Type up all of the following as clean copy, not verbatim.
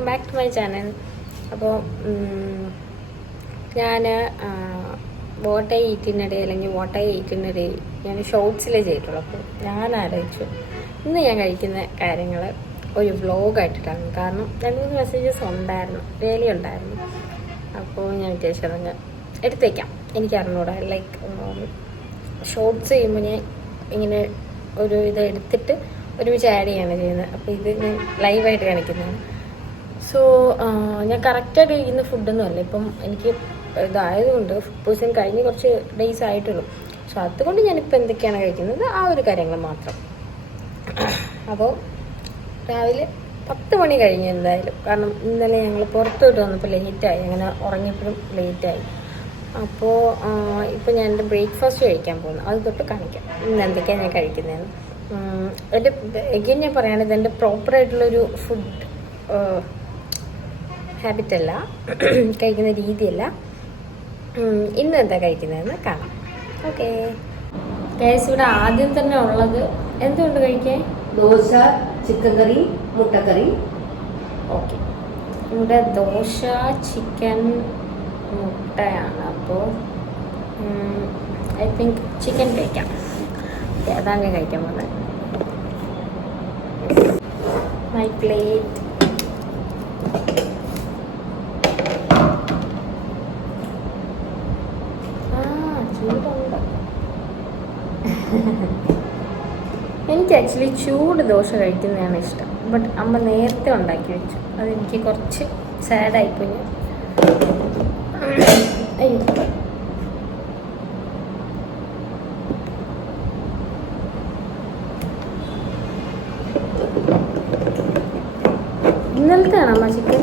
Welcome back to my channel. അപ്പോൾ ഞാൻ what I ഈറ്റിനിടെ അല്ലെങ്കിൽ വാട്ട് ഐ ഈറ്റിനിടെ ഞാൻ ഷോർട്സിലേ ചെയ്തിട്ടുള്ളൂ. അപ്പോൾ ഞാൻ ആലോചിച്ചു ഇന്ന് ഞാൻ കഴിക്കുന്ന കാര്യങ്ങൾ ഒരു വ്ളോഗായിട്ടിട്ടാണ്. കാരണം 2-3 മെസ്സേജസ് ഉണ്ടായിരുന്നു, ഡെയിലി ഉണ്ടായിരുന്നു. അപ്പോൾ ഞാൻ വിചാരിച്ചതങ്ങ് എടുത്തേക്കാം. എനിക്ക് അറിഞ്ഞൂടാ, ലൈക്ക് ഷോർട്സ് ചെയ്യുമ്പോൾ ഞാൻ ഇങ്ങനെ ഒരു ഇത് എടുത്തിട്ട് ഒരുമിച്ച് ആഡ് ചെയ്യാണ് ചെയ്യുന്നത്. അപ്പോൾ ഇത് ഞാൻ ലൈവായിട്ട് കാണിക്കുന്നതാണ്. സോ ഞാൻ കറക്റ്റായിട്ട് കഴിക്കുന്ന ഫുഡൊന്നും അല്ല. ഇപ്പം എനിക്ക് ഇതായതുകൊണ്ട് ഫുഡ് പോയ്സൺ കഴിഞ്ഞ് കുറച്ച് ഡേയ്സ് ആയിട്ടുള്ളൂ. സോ അതുകൊണ്ട് ഞാനിപ്പോൾ എന്തൊക്കെയാണ് കഴിക്കുന്നത് ആ ഒരു കാര്യങ്ങൾ മാത്രം. അപ്പോൾ രാവിലെ 10 മണി കഴിഞ്ഞു എന്തായാലും. കാരണം ഇന്നലെ ഞങ്ങൾ പുറത്തോട്ട് വന്നപ്പോൾ ലേറ്റായി, അങ്ങനെ ഉറങ്ങിയപ്പോഴും ലേറ്റായി. അപ്പോൾ ഇപ്പോൾ ഞാൻ എൻ്റെ ബ്രേക്ക്ഫാസ്റ്റ് കഴിക്കാൻ പോകുന്നു. അത് തൊട്ട് കാണിക്കാം ഇന്ന് എന്തൊക്കെയാണ് ഞാൻ കഴിക്കുന്നതെന്ന്. എൻ്റെ എഗെയിൻ ഞാൻ പറയുകയാണെങ്കിൽ എൻ്റെ പ്രോപ്പറായിട്ടുള്ളൊരു ഫുഡ് ഹാബിറ്റല്ല, കഴിക്കുന്ന രീതിയല്ല. ഇന്ന് എന്താ കഴിക്കുന്നതെന്ന് കാണാം. ഓക്കെ ഗൈസ്, ഇവിടെ ആദ്യം തന്നെ ഉള്ളത് എന്തുകൊണ്ട് കഴിക്കാൻ? ദോശ, ചിക്കൻ കറി, മുട്ടക്കറി. ഓക്കെ, ഇവിടെ ദോശ, ചിക്കൻ, മുട്ടയാണ്. അപ്പോൾ ഐ തിങ്ക് ചിക്കൻ കഴിക്കാം. ഓക്കെ, അതാണ് ഞാൻ കഴിക്കാൻ പോകുന്നത്. My plate. ചൂടുണ്ട്. എനിക്ക് ആക്ച്വലി ചൂട് ദോശ കഴിക്കുന്നതാണ് ഇഷ്ടം. ബട്ട് അമ്മ നേരത്തെ ഉണ്ടാക്കി വെച്ചു, അതെനിക്ക് കുറച്ച് സാഡായിപ്പോയി. അയ്യോ, ഇന്നലത്തെ ആണോ അമ്മ ചിക്കൻ?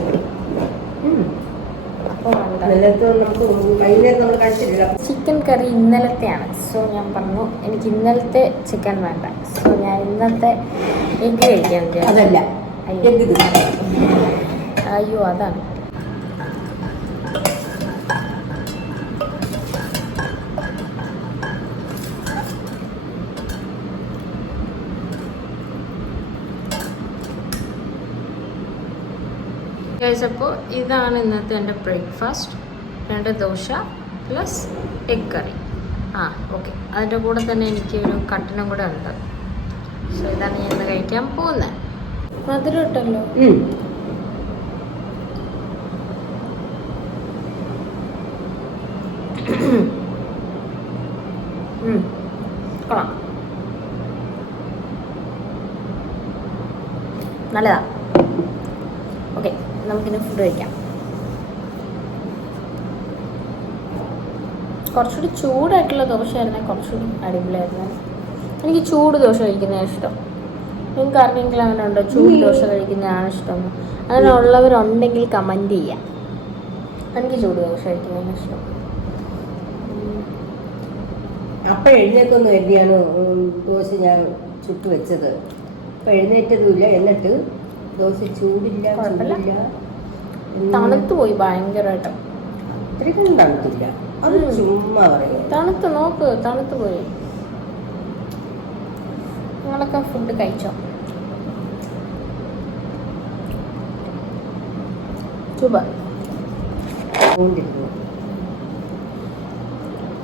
ചിക്കൻ കറി ഇന്നലത്തെയാണ്. സോ ഞാൻ പറഞ്ഞു എനിക്ക് ഇന്നലത്തെ ചിക്കൻ വേണ്ട. സോ ഞാൻ ഇന്നത്തെ എഗ് കഴിക്കാൻ അതല്ല, അയ്യോ അതാണ്. അപ്പോൾ ഇതാണ് ഇന്നത്തെ എൻ്റെ ബ്രേക്ക്ഫാസ്റ്റ്. 2 ദോശ പ്ലസ് എഗ് കറി. ഓക്കെ, അതിൻ്റെ കൂടെ തന്നെ എനിക്ക് ഒരു കട്ടനും കൂടെ ഉണ്ട്. സോ ഇതാണ് ഞാൻ ഇന്ന് കഴിക്കാൻ പോകുന്നത്. മധുരം ഇട്ടല്ലോ. കൊള്ളാം, നല്ലതാ. ഓക്കെ, നമുക്കിന്ന് ഫുഡ് കഴിക്കാം. കുറച്ചുകൂടി ചൂടായിട്ടുള്ള ദോശയായിരുന്നെ കുറച്ചുകൂടി അടിപൊളിയായിരുന്നു. എനിക്ക് ചൂട് ദോശ കഴിക്കുന്നതാണ് ഇഷ്ടം. നിങ്ങൾക്ക് ആർക്കെങ്കിലും അങ്ങനെ ഉണ്ടോ ചൂട് ദോശ കഴിക്കുന്നതാണ് ഇഷ്ടം? അങ്ങനെ ഉള്ളവരുണ്ടെങ്കിൽ കമൻറ്റ് ചെയ്യാം. എനിക്ക് ചൂട് ദോശ കഴിക്കുന്നതാണ് ഇഷ്ടം. അപ്പം എഴുന്നേക്കൊന്നും എഴുതിയാണ് ദോശ ഞാൻ ചുട്ടു വെച്ചത്. അപ്പം എഴുന്നേറ്റതുമില്ല. എന്നിട്ട് ദോശ ചൂടില്ല, ചൂടില്ല, തണുത്തു പോയി ഭയങ്കരമായിട്ട്. അത്രയ്ക്കൊന്നും തണുത്തില്ല, അത് ചുമ്മാ പറയും. തണുത്ത് നോക്ക്, തണുത്തു പോയി. നിങ്ങളൊക്കെ ഫുഡ് കഴിച്ചോ? സൂപ്പർ.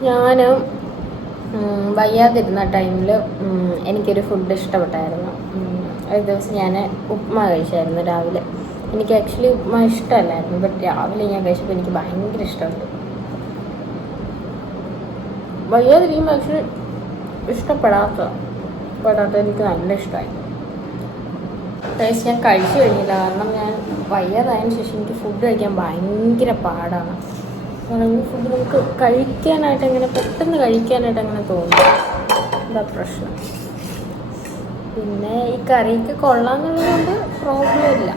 ഞാൻ വയ്യാതിരുന്ന ടൈമിൽ എനിക്കൊരു ഫുഡ് ഇഷ്ടപ്പെട്ടായിരുന്നു. ഒരു ദിവസം ഞാൻ ഉപ്മാ കഴിച്ചായിരുന്നു രാവിലെ. എനിക്ക് ആക്ച്വലി ഉപ്മാ ഇഷ്ടമല്ലായിരുന്നു, ബട്ട് രാവിലെ ഞാൻ കഴിച്ചപ്പോൾ എനിക്ക് ഭയങ്കര ഇഷ്ടമുണ്ട്. വയ്യാതിരിക്കുമ്പോൾ ആക്ച്വലി ഇഷ്ടപ്പെടാത്ത എനിക്ക് നല്ല ഇഷ്ടമായി. ടേസ്റ്റ് ഞാൻ കഴിച്ചു കഴിഞ്ഞില്ല, കാരണം ഞാൻ വയ്യാതായതിനു ശേഷം എനിക്ക് ഫുഡ് കഴിക്കാൻ ഭയങ്കര പാടാണ്. ഈ ഫുഡ് നമുക്ക് കഴിക്കാനായിട്ട് അങ്ങനെ പെട്ടെന്ന് കഴിക്കാനായിട്ട് അങ്ങനെ തോന്നും. എന്താ പ്രശ്നം? പിന്നെ ഈ കറിക്ക് കൊള്ളാമെന്നുള്ളതുകൊണ്ട് പ്രോബ്ലം ഇല്ല,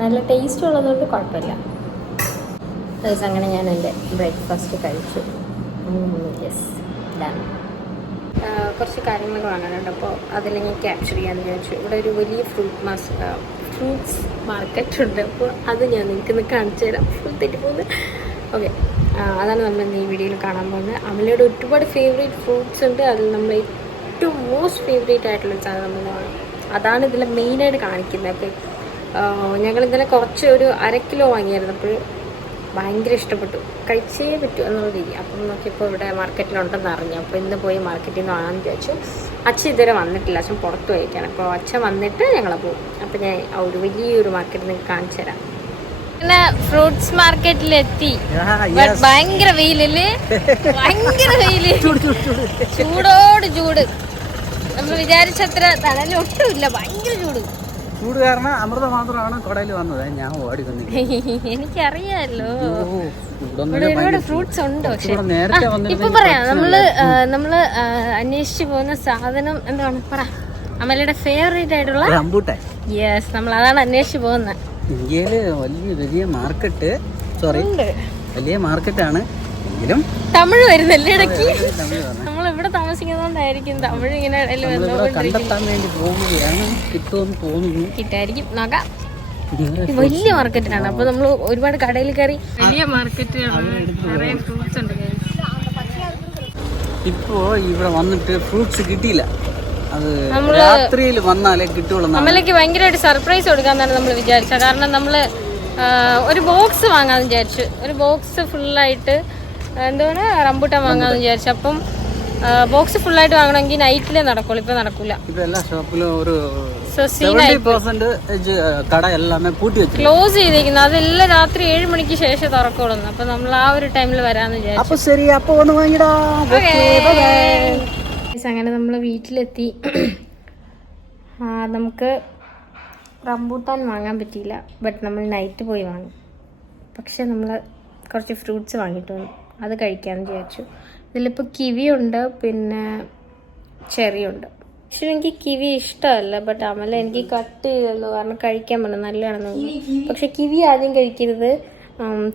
നല്ല ടേസ്റ്റ് ഉള്ളതുകൊണ്ട് കുഴപ്പമില്ല. അങ്ങനെ ഞാൻ എൻ്റെ ബ്രേക്ക്ഫാസ്റ്റ് കഴിച്ചു. Yes, done. കുറച്ച് കാര്യങ്ങൾ വാങ്ങാനുണ്ട്, അപ്പോൾ അതിൽ ഞാൻ ക്യാപ്ചർ ചെയ്യാമെന്ന് വിചാരിച്ചു. ഇവിടെ ഒരു വലിയ ഫ്രൂട്ട്സ് മാർക്കറ്റ് ഉണ്ട്. അപ്പോൾ അത് ഞാൻ നിങ്ങൾക്ക് കാണിച്ചു തരാം. ഫുൾ തെറ്റി പോകുന്നത്. ഓക്കെ, അതാണ് നമ്മൾ ഇന്ന് ഈ വീഡിയോയിൽ കാണാൻ പോകുന്നത്. അമലയുടെ ഒരുപാട് ഫേവറേറ്റ് ഫ്രൂട്ട്സ് ഉണ്ട്. അതിൽ നമ്മൾ ഏറ്റവും മോസ്റ്റ് ഫേവറേറ്റ് ആയിട്ടുള്ള സാധനം നമ്മളാണ്. അതാണ് ഇതിൽ മെയിനായിട്ട് കാണിക്കുന്നത്. അപ്പോൾ ഞങ്ങൾ ഇന്നലെ കുറച്ച് ഒരു 1/2 കിലോ വാങ്ങിയായിരുന്നു. അപ്പോൾ ഭയങ്കര ഇഷ്ടപ്പെട്ടു, കഴിച്ചേ പറ്റൂ എന്നുള്ള രീതി. അപ്പം നോക്കിയപ്പോൾ ഇവിടെ മാർക്കറ്റിലുണ്ടെന്ന് അറിഞ്ഞു. അപ്പോൾ ഇന്ന് പോയി മാർക്കറ്റിൽ നിന്ന് വാങ്ങാൻ വിചാരിച്ചു. അച്ഛൻ ഇതുവരെ വന്നിട്ടില്ല, അച്ഛൻ പുറത്ത് പോയിരിക്കുകയാണ്. അപ്പോൾ അച്ഛൻ വന്നിട്ട് ഞങ്ങൾ പോകും. അപ്പോൾ ഞാൻ ഒരു വലിയൊരു മാർക്കറ്റ് നിങ്ങൾക്ക് കാണിച്ചു തരാം. പിന്നെ ഫ്രൂട്ട്സ് മാർക്കറ്റിലെത്തി. ഭയങ്കര വെയിലല്ലേ, ഭയങ്കര വെയില്, ചൂടോട് ചൂട്. നമ്മൾ വിചാരിച്ചത്ര തണലൊട്ടുമില്ല, ഭയങ്കര ചൂട്. ചൂട് കാരണം അമൃത മാത്രമാണ് കടയിൽ വന്നത്. ഞാൻ ഓടി എനിക്കറിയാലോ ഇവിടെ ഒരുപാട് ഫ്രൂട്ട്സ് ഉണ്ട്. പക്ഷെ നേരത്തെ ഇപ്പൊ പറയാം, നമ്മള് അന്വേഷിച്ചു പോകുന്ന സാധനം എന്താണ് പറ, അമലയുടെ ഫേവറേറ്റ് ആയിട്ടുള്ള റംബൂട്ടാൻ. യെസ്, നമ്മൾ അതാണ് അന്വേഷിച്ചു പോകുന്നത്. ഇന്ത്യയില് വലിയ മാർക്കറ്റ്, വലിയ മാർക്കറ്റാണ്. എങ്കിലും തമിഴ് വരുന്നല്ലേ ഇടയ്ക്ക്. നമ്മൾ ഇവിടെ താമസിക്കുന്നതുകൊണ്ടായിരിക്കും തമിഴ് ഇങ്ങനെ കണ്ടെത്താൻ വേണ്ടി പോവുകയാണ്. കിട്ടുമെന്ന് തോന്നുന്നു. കിട്ടായിരിക്കും, നോക്കാം. വലിയ മാർക്കറ്റിലാണ്. അപ്പൊ നമ്മൾ ഒരുപാട് കടയിൽ കയറി. വലിയ മാർക്കറ്റുകളാണ്, നിറയെ ഫ്രൂട്ട്സ് ഉണ്ട്. ഇപ്പോ ഇവിടെ വന്നിട്ട് ഫ്രൂട്ട്സ് കിട്ടിയില്ല. അത് രാത്രിയിൽ വന്നാലേ കിട്ടുള്ളൂ. അമലയ്ക്ക് ഭയങ്കരമായിട്ട് സർപ്രൈസ് കൊടുക്കാന്നാണ് നമ്മൾ വിചാരിച്ചത്. കാരണം നമ്മള് ഒരു ബോക്സ് വാങ്ങാന്ന് വിചാരിച്ചു. ഒരു ബോക്സ് ഫുള്ളായിട്ട് എന്താണ് റംബൂട്ടാൻ വാങ്ങാന്ന് വിചാരിച്ചു. അപ്പം ബോക്സ് ഫുള്ളായിട്ട് വാങ്ങണമെങ്കിൽ നൈറ്റിലേ നടക്കുള്ളൂ, ഇപ്പൊ നടക്കൂല. ഇപ്പൊ എല്ലാ ഷോപ്പിലും ഒരു 70% കട എല്ലാമേ പൂട്ടി വെച്ചു, ക്ലോസ് ചെയ്തിരിക്കുന്നു. അതെല്ലാം രാത്രി 7 മണിക്ക് ശേഷം തുറക്കുള്ളൂ. അപ്പൊ നമ്മൾ ആ ഒരു ടൈമിൽ വരാന്ന് വിചാരിച്ചു. അപ്പൊ ശരി, അപ്പൊ ഒന്ന് വാങ്ങിടാ. അങ്ങനെ നമ്മൾ വീട്ടിലെത്തി. നമുക്ക് റംബൂട്ടാൻ വാങ്ങാൻ പറ്റിയില്ല, ബട്ട് നമ്മൾ നൈറ്റ് പോയി വാങ്ങി. പക്ഷെ നമ്മൾ കുറച്ച് ഫ്രൂട്ട്സ് വാങ്ങിയിട്ട് വന്നു, അത് കഴിക്കാമെന്ന് വിചാരിച്ചു. ഇതിലിപ്പോൾ കിവി ഉണ്ട്, പിന്നെ ചെറി ഉണ്ട്. പക്ഷെ എനിക്ക് കിവി ഇഷ്ടമല്ല, ബട്ട് അമല എനിക്ക് കട്ട് ചെയ്തല്ലോ, കാരണം കഴിക്കാൻ പറ്റും, നല്ലതാണെന്ന് തോന്നുന്നു. പക്ഷെ കിവി ആദ്യം കഴിക്കരുത്,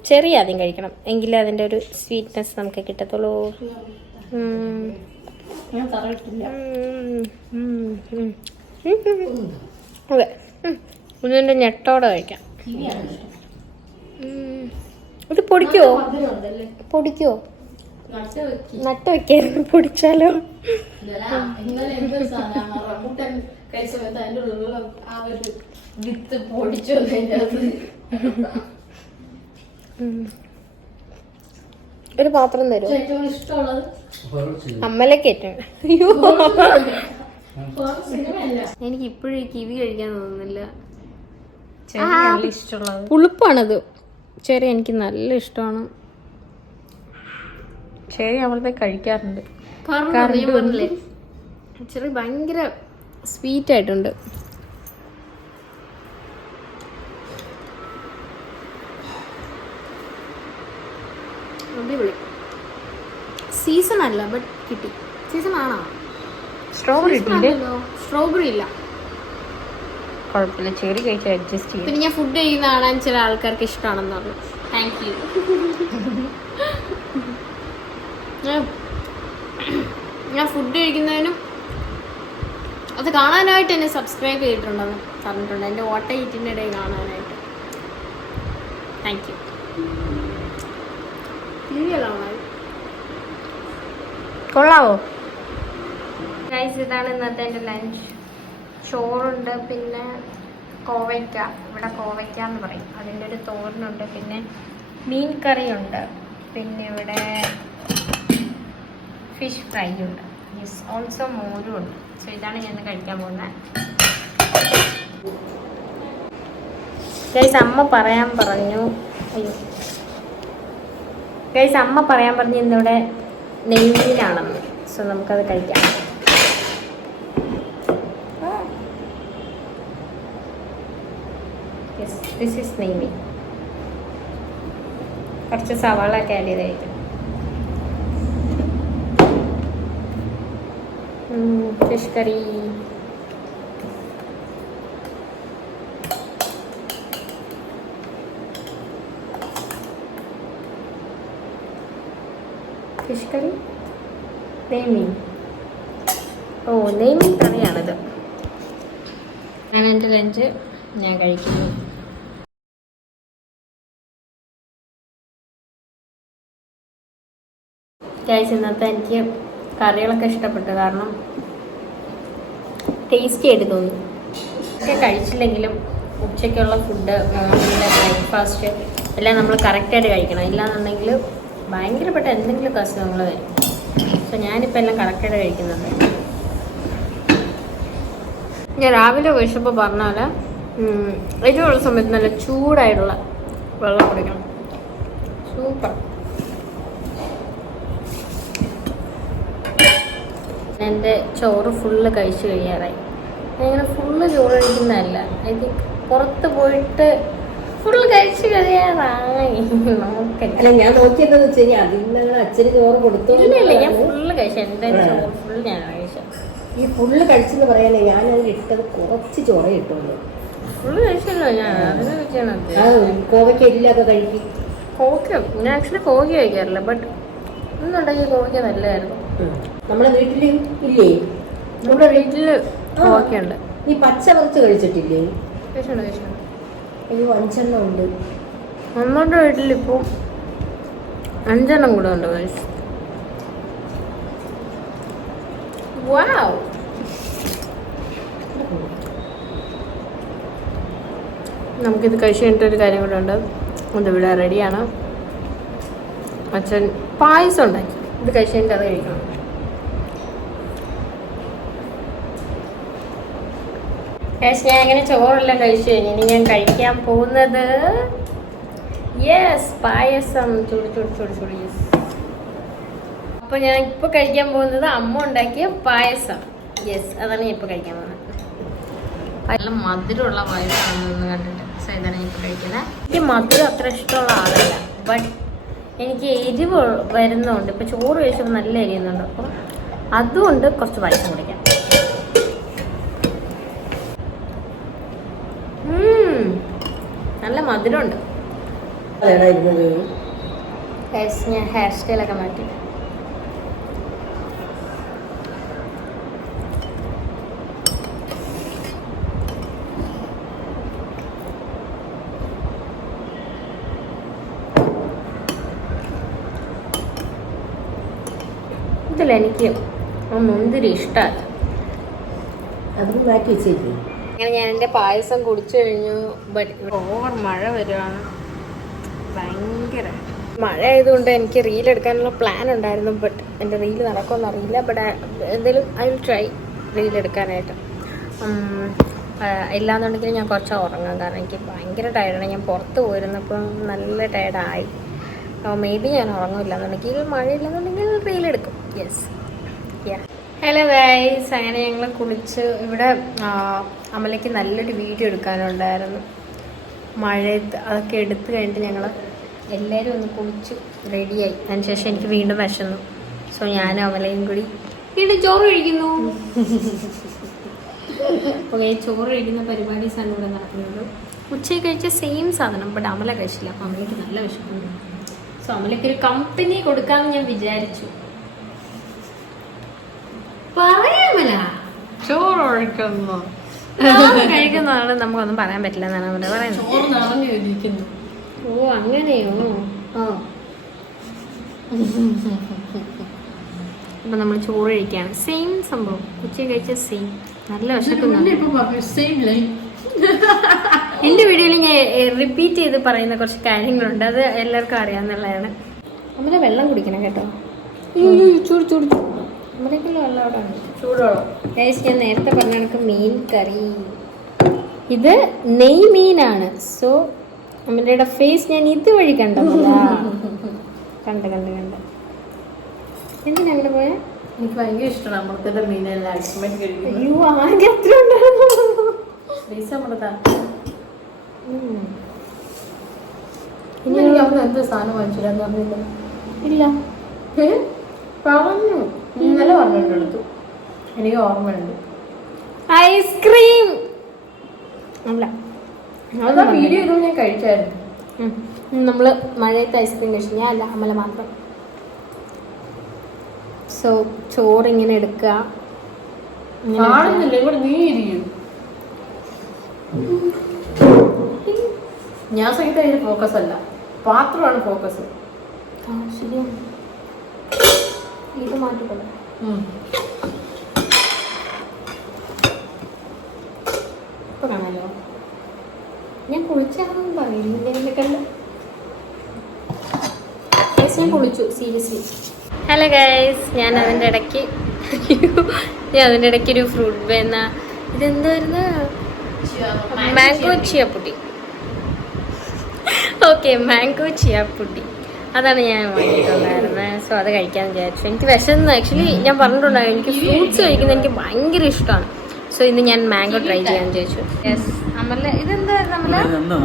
ചെറി ആദ്യം കഴിക്കണം, എങ്കിലേ അതിൻ്റെ ഒരു സ്വീറ്റ്നെസ് നമുക്ക് കിട്ടത്തുള്ളൂ. അതെ, ഇതിൻ്റെ ഞെട്ടോടെ കഴിക്കാം. ഇത് പൊടിക്കോ? നട്ട് വെക്കായിരുന്നു, പൊടിച്ചാലോ? ഒരു പാത്രം തരും അമ്മലൊക്കെ ഏറ്റവും. അയ്യോ, എനിക്ക് ഇപ്പോഴും കിവി കഴിക്കാൻ തോന്നുന്നില്ല. ഇഷ്ടമുള്ളത് പുളിപ്പാണത്. ചെറിയ എനിക്ക് നല്ല ഇഷ്ടമാണ്. ചെറിയ അവിടുത്തെ കഴിക്കാറുണ്ട്. ചെറിയ ഭയങ്കര സ്വീറ്റ് ആയിട്ടുണ്ട്. അടിപൊളി. സീസൺ അല്ല, ബട്ട് കിട്ടി. സീസൺ ആണോ? സ്ട്രോബെറി സ്ട്രോബെറി ഇല്ല, കുഴപ്പമില്ല. ചെറി കഴിച്ച് അഡ്ജസ്റ്റ് ചെയ്യും. പിന്നെ ഞാൻ ഫുഡ് കഴിക്കുന്ന കാണാൻ ചില ആൾക്കാർക്ക് ഇഷ്ടമാണെന്ന് പറഞ്ഞു. Thank you. ഞാൻ ഫുഡ് കഴിക്കുന്നതിനും അത് കാണാനായിട്ട് എന്നെ സബ്സ്ക്രൈബ് ചെയ്തിട്ടുണ്ടെന്ന് പറഞ്ഞിട്ടുണ്ട്, എൻ്റെ വാട്ട ഈറ്റിൻ്റെ ഇടയിൽ കാണാനായിട്ട്. Thank you. കൊള്ളാവോ ഗൈസ്? ഇതാണ് ഇന്നത്തെ എൻ്റെ ലഞ്ച്. ചോറുണ്ട്, പിന്നെ കോവയ്ക്ക, ഇവിടെ കോവയ്ക്ക എന്ന് പറയും, അതിൻ്റെ ഒരു തോരനുണ്ട്, പിന്നെ മീൻ കറിയുണ്ട്, പിന്നെ ഇവിടെ ഫിഷ് ഫ്രൈ ഉണ്ട്, യെസ്, ഓൾസോ മോരും ഉണ്ട്. സോ ഇതാണ് ഞാൻ കഴിക്കാൻ പോകുന്നത്. ഗൈസ്, അമ്മ പറയാൻ പറഞ്ഞു ഇന്നിവിടെ നെയ്മീനാണെന്ന്. സോ നമുക്കത് കഴിക്കാം. Yes, this is neymeen. കുറച്ച് സവാള ഒക്കെ ആഡ് ചെയ്ത് കഴിക്കാം. ഫിഷ് കറി, ഫിഷ് കറി, നെയ്മീൻ. ഓ, നെയ്മീൻ കറിയാണിത്. ഞാൻ എൻ്റെ ലഞ്ച് ഞാൻ കഴിക്കുന്നു. ഗൈസ്, ഇന്നത്തെ എനിക്ക് കറികളൊക്കെ ഇഷ്ടപ്പെട്ടു, കാരണം ടേസ്റ്റി ആയിട്ട് തോന്നി. ഒക്കെ കഴിച്ചില്ലെങ്കിലും ഉച്ചയ്ക്കുള്ള ഫുഡ്, മോർണിംഗിലെ ബ്രേക്ക്ഫാസ്റ്റ് എല്ലാം നമ്മൾ കറക്റ്റായിട്ട് കഴിക്കണം. ഇല്ലാന്നുണ്ടെങ്കിൽ ഭയങ്കരപ്പെട്ട എന്തെങ്കിലും അസുഖങ്ങൾ വരും. സോ ഞാനിപ്പോൾ എല്ലാം കറക്റ്റായിട്ട് കഴിക്കുന്നുണ്ട്. ഞാൻ രാവിലെ വിശപ്പോൾ പറഞ്ഞാൽ ഏറ്റവും ഉള്ള സമയത്ത് നല്ല ചൂടായിട്ടുള്ള വെള്ളം കുടിക്കണം. സൂപ്പർ. എൻ്റെ ചോറ് ഫുള്ള് കഴിച്ച് കഴിയാറായി. ഞാനിങ്ങനെ ഫുള്ള് ചോറ് കഴിക്കുന്നതല്ല, എനിക്ക് പുറത്ത് പോയിട്ട് ഫുള്ള് കഴിച്ച് കഴിയാറായി. നോക്കല്ല, അല്ല ഞാൻ നോക്കിയെന്താന്ന് വെച്ച് കഴിഞ്ഞാൽ അതിൽ അച്ഛന് ചോറ് കൊടുത്തു. ഇല്ല ഞാൻ ഫുള്ള് കഴിച്ചു. എൻ്റെ ചോറ് ഫുള്ള് ഞാൻ കഴിച്ചു. ഈ ഫുള്ള് കഴിച്ചെന്ന് പറയാനേ ഞാൻ അതിൽ ഇട്ടത് കുറച്ച് ചോറേ ഇട്ടുള്ളൂ. ഫുള്ള് കഴിച്ചല്ലോ ഞാൻ. അതിനെ വെച്ചാണ് കോവയ്ക്ക് എല്ലൊക്കെ കഴിക്കും. കോവയ്ക്ക ഞാൻ ആക്ച്വലി കോവയ്ക്ക കഴിക്കാറില്ല, ബട്ട് ഇന്നുണ്ടെങ്കിൽ കോവയ്ക്ക നല്ലതായിരുന്നു. നമ്മളെ വീട്ടില് ഇല്ലേ? നമ്മുടെ വീട്ടില് കോവയ്ക്കുണ്ട്. നീ പച്ച കുറച്ച് കഴിച്ചിട്ടില്ലേ? കഴിച്ചുണ്ട് കഴിച്ചുണ്ട്. അയ്യോ 5 ഉണ്ട്. നമ്മുടെ വീട്ടിലിപ്പോൾ 5 കൂടെ ഉണ്ട് കഴിച്ചു. വാവ്. നമുക്കിത് കഴിച്ച് കഴിഞ്ഞിട്ടൊരു കാര്യം കൂടെ ഉണ്ട്. ഇതിവിടെ റെഡിയാണ്. അച്ഛൻ പായസം ഉണ്ടാക്കി. ഇത് കഴിച്ച് കഴിഞ്ഞിട്ട് അത് കഴിക്കണം. ഞാൻ അങ്ങനെ ചോറെല്ലാം കഴിച്ചു കഴിഞ്ഞു. ഇനി ഞാൻ കഴിക്കാൻ പോകുന്നത് പായസം. ചൂട്. യെസ്. അപ്പോൾ ഞാൻ ഇപ്പോൾ കഴിക്കാൻ പോകുന്നത് അമ്മ ഉണ്ടാക്കിയ പായസം. യെസ്, അതാണ് ഞാൻ ഇപ്പോൾ കഴിക്കാൻ പോകുന്നത്. നല്ല മധുരമുള്ള പായസമാണെന്ന് കണ്ടിട്ട് സോ ഇതാണ് ഞാൻ ഇപ്പോൾ കഴിക്കുന്നത്. എനിക്ക് മധുരം അത്ര ഇഷ്ടമുള്ള ആളല്ല, ബട്ട് എനിക്ക് എരിവ് വരുന്നുണ്ട്. ഇപ്പോൾ ചോറ് കഴിച്ചപ്പോൾ നല്ല എരിയുന്നുണ്ട്, അപ്പം അതുകൊണ്ട് കുറച്ച് പായസം കുടിക്കാം. നല്ല മധുരമുണ്ട്. ഞാൻ ഹെയർ സ്റ്റൈലൊക്കെ മാറ്റി. ഇതിലെനിക്ക് മുന്തിരി ഇഷ്ടമല്ല, അത് മാറ്റി വെച്ചേക്ക്. അങ്ങനെ ഞാൻ എൻ്റെ പായസം കുടിച്ചു കഴിഞ്ഞു. ബട്ട് ഓവർ മഴ വരുവാണ്. ഭയങ്കര മഴ ആയതുകൊണ്ട് എനിക്ക് റീൽ എടുക്കാനുള്ള പ്ലാൻ ഉണ്ടായിരുന്നു, ബട്ട് എൻ്റെ റീൽ നടക്കുമെന്ന് അറിയില്ല. ബട്ട് എന്തായാലും ഐ വിൽ ട്രൈ റീൽ എടുക്കാനായിട്ട്. ഇല്ലാന്നുണ്ടെങ്കിൽ ഞാൻ കുറച്ച് ഉറങ്ങാം, കാരണം എനിക്ക് ഭയങ്കര ടയർഡാണ്. ഞാൻ പുറത്ത് പോയിരുന്നപ്പോൾ നല്ല ടയർഡായി. മേ ബി ഞാൻ ഉറങ്ങില്ല എന്നുണ്ടെങ്കിൽ, മഴയില്ലെന്നുണ്ടെങ്കിൽ റീൽ എടുക്കും. Yes, hello guys. അങ്ങനെ ഞങ്ങൾ കുളിച്ച് ഇവിടെ അമലയ്ക്ക് നല്ലൊരു വീഡിയോ എടുക്കാനുണ്ടായിരുന്നു മഴയത്ത്. അതൊക്കെ എടുത്തു കഴിഞ്ഞിട്ട് ഞങ്ങൾ എല്ലാവരും ഒന്ന് കുളിച്ച് റെഡിയായി. അതിനുശേഷം എനിക്ക് വീണ്ടും വിശന്നു. സോ ഞാനും അമലയും കൂടി വീണ്ടും ചോറ് കഴിക്കുന്നു. അപ്പോൾ ചോറ് കഴിക്കുന്ന പരിപാടീസാണ് ഇവിടെ നടക്കുന്നത്. ഉച്ചയ്ക്ക് കഴിച്ച സെയിം സാധനം, ബട്ട് അമല കഴിച്ചില്ല. അപ്പോൾ അമലയ്ക്ക് നല്ല വിശക്കുന്നു. സോ അമലയ്ക്കൊരു കമ്പനി കൊടുക്കാമെന്ന് ഞാൻ വിചാരിച്ചു. പറയാമല ചോറ് ഒഴിക്കുന്നു കഴിക്കുന്നതാണ് നമുക്കൊന്നും പറയാൻ പറ്റില്ല എന്നാണ് അവിടെ പറയുന്നത്. ഓ അങ്ങനെയോ? അപ്പൊ നമ്മൾ ചോറ് കഴിക്കുകയാണ്. സെയിം സംഭവം, ഉച്ച കഴിച്ച സെയിം. നല്ല വിശക്കുന്നു. എൻ്റെ വീഡിയോയിൽ ഞാൻ റിപ്പീറ്റ് ചെയ്ത് പറയുന്ന കുറച്ച് കാര്യങ്ങളുണ്ട്, അത് എല്ലാവർക്കും അറിയാമെന്നുള്ളതാണ്. നമ്മളെ വെള്ളം കുടിക്കണം കേട്ടോ. ചൂട് ചൂട് നമ്മളേക്കുള്ള വെള്ളം അവിടെ ഉണ്ട്, ചൂടുവെള്ളം. ഞാൻ നേരത്തെ പറഞ്ഞ കണക്ക് മീൻ കറി. ഇത് നെയ് മീനാണ്. സോ അമ്മയുടെ ഫേസ് ഞാൻ ഇതുവഴി കണ്ടതല്ല. കണ്ട് എന്തിനാ അങ്ങനെ പോയ? എനിക്ക് ഭയങ്കര ഇഷ്ടമാണ് അമൃതയുടെ മീനെല്ലാം. അയ്യോ ആകെ അത്ര ഉണ്ടായിരുന്നു. ഇനി എനിക്ക് അവിടെ എന്ത് സാധനം വാങ്ങിച്ചില്ലാന്ന് പറഞ്ഞില്ല. ഇല്ല പറഞ്ഞു, ഇന്നലെ പറഞ്ഞിട്ടെടുത്തു, എനിക്ക് ഓർമ്മയുണ്ട്. ഐസ്ക്രീം അല്ല, വീഡിയോ ഇതും ഞാൻ കഴിച്ചായിരുന്നു. നമ്മള് മഴയത്ത് ഐസ്ക്രീം കഴിച്ചു. ഞാൻ അല്ല, അമല മാത്രം. സോ ചോറിങ്ങനെ എടുക്കുക. കാണുന്നില്ല, ഇവിടെ നീ ഇരിക്കും. ഞാൻ സഹിത അതിന് ഫോക്കസ് അല്ല, പാത്രമാണ് ഫോക്കസ്. ശരിയാണ്, ഇത് മാറ്റിക്കൊള്ളു. ഇപ്പൊ കാണാലോ. കുളിച്ചാണെന്ന് പറയുന്നു എന്നെ കണ്ട്. ഞാൻ കുളിച്ചു സീരിയസ്ലി. ഹലോ ഗൈസ്, ഞാൻ അതിൻ്റെ ഇടയ്ക്ക് ഒരു ഫ്രൂട്ട് ബേന്ന ഇതെന്തായിരുന്നു, മാംഗോ ചിയാപ്പുട്ടി. ഓക്കെ, മാംഗോ ചിയാപ്പുട്ടി അതാണ് ഞാൻ വാങ്ങിയിട്ടുണ്ടായിരുന്നത്. സോ അത് കഴിക്കാൻ വിചാരിച്ചു. എനിക്ക് വിശന്ന്, ആക്ച്വലി ഞാൻ പറഞ്ഞിട്ടുണ്ടായിരുന്നു എനിക്ക് ഫ്രൂട്ട്സ് കഴിക്കുന്നത് എനിക്ക് ഭയങ്കര ഇഷ്ടമാണ്. സോ ഇന്ന് ഞാൻ മാംഗോ ട്രൈ ചെയ്യാൻ വിചാരിച്ചു. യെസ്, അമല ഇതെന്തായിരുന്നു?